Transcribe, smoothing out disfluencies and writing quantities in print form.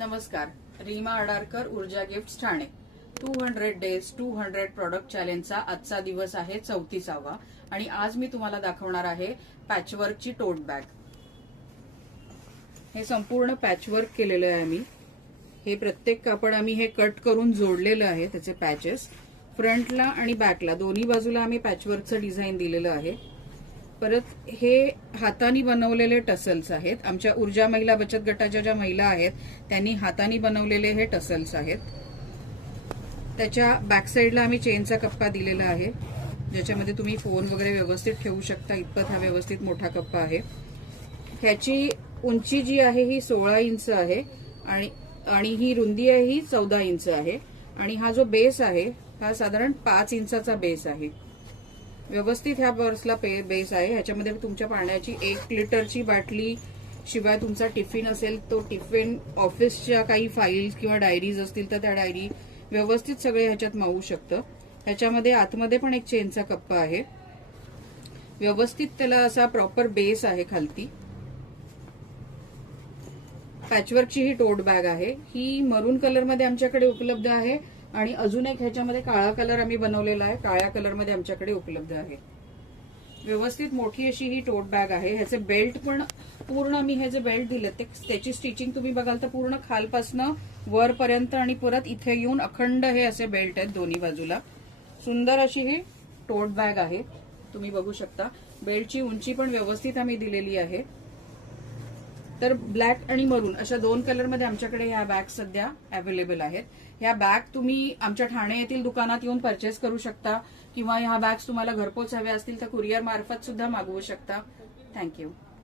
नमस्कार. रीमा अडारकर, ऊर्जा gifts Thane. 200 days 200 product चॅलेंजचा आजचा दिवस आहे 34वा आणि आज मी तुम्हाला दाखवणार आहे पॅचवर्कची टोट बॅग. हे संपूर्ण पॅचवर्क केलेलं आहे आम्ही. हे प्रत्येक कापड आम्ही हे कट करून जोडलेलं आहे. त्याचे पॅचेस फ्रंटला आणि बॅकला दोन्ही बाजूला आम्ही पॅचवर्कचं डिझाईन दिलेलं आहे. परत हे हातानी बनवलेले टसल्स आहेत. आमच्या ऊर्जा महिला बचत गटाच्या ज्या महिला आहेत त्यांनी हातानी बनवलेले हे टसल्स आहेत. त्याच्या बॅक साईडला आम्ही चेनचा कप्पा दिलेला आहे, ज्याच्यामध्ये तुम्ही फोन वगैरे व्यवस्थित ठेवू शकता. इतपत हा व्यवस्थित मोठा कप्पा आहे. ह्याची उंची जी आहे ही 16 इंच आहे आणि ही रुंदी आहे ही 14 इंच आहे. आणि हा जो बेस आहे हा साधारण 5 इंचाचा बेस आहे. व्यवस्थित ह्या पर्सला बेस आहे. ह्याच्यामध्ये तुमच्या पाण्याची 1 लिटरची बाटली, शिवाय तुमचा टिफिन असेल तो टिफिन, ऑफिसच्या काही फाईल्स किंवा डायरीज असतील तर त्या डायरी व्यवस्थित सगळे ह्याच्यात मावू शकतं. ह्याच्यामध्ये आतमध्ये पण एक चेनचा कप्पा आहे. व्यवस्थित त्याला असा प्रॉपर बेस आहे खालती. पॅचवर्कची ही टोट बॅग आहे. ही मरून कलरमध्ये आमच्याकडे उपलब्ध आहे आणि अजून एक ह्याच्यामध्ये काळा कलर आम्ही बनवलेला आहे. काळ्या कलरमध्ये आमच्याकडे उपलब्ध आहे. व्यवस्थित मोठी अशी ही टोट बॅग आहे. ह्याचे बेल्ट पण पूर्ण मी हे जे बेल्ट दिले त्याची स्टिचिंग तुम्ही बघाल तर पूर्ण खालपासनं वरपर्यंत आणि परत इथे येऊन अखंड हे असे बेल्ट आहेत दोन्ही बाजूला. सुंदर अशी ही टोट बॅग आहे. तुम्ही बघू शकता. बेल्टची उंची पण व्यवस्थित आम्ही दिलेली आहे. तर ब्लॅक आणि मरून अशा 2 कलरमध्ये आमच्याकडे ह्या बॅग सध्या अवेलेबल आहेत. ह्या बॅग तुम्ही आमच्या ठाणे येथील दुकानात येऊन परचेस करू शकता किंवा ह्या बॅग्स तुम्हाला घरपोच हव्या असतील तर कुरिअर मार्फत सुद्धा मागवू शकता. थँक्यू.